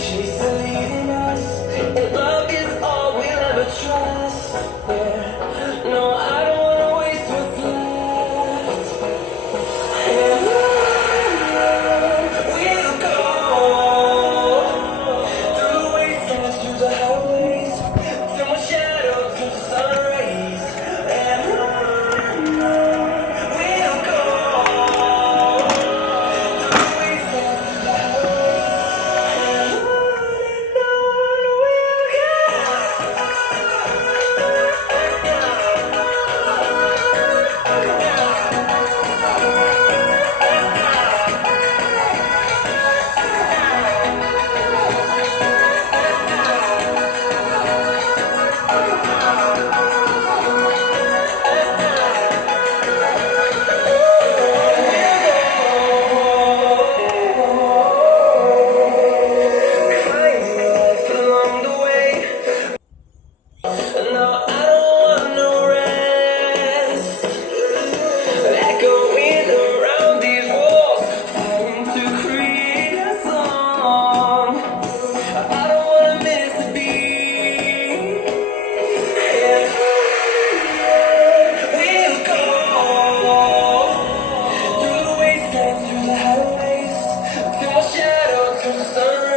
She's leading us, and love is all we'll ever trust. Yeah, no, I don't wanna waste what's left. And we'll go through the wastelands, through the highways, till my shadow turns to sun rays. And we'll go through the wastelands, through the highways, and find life along the way. No, I don't want no rest. Echoing around these walls, fighting to create a song. I don't wanna miss a beat. And we'll go through the wastelands, through the highways, till my shadow turns to sun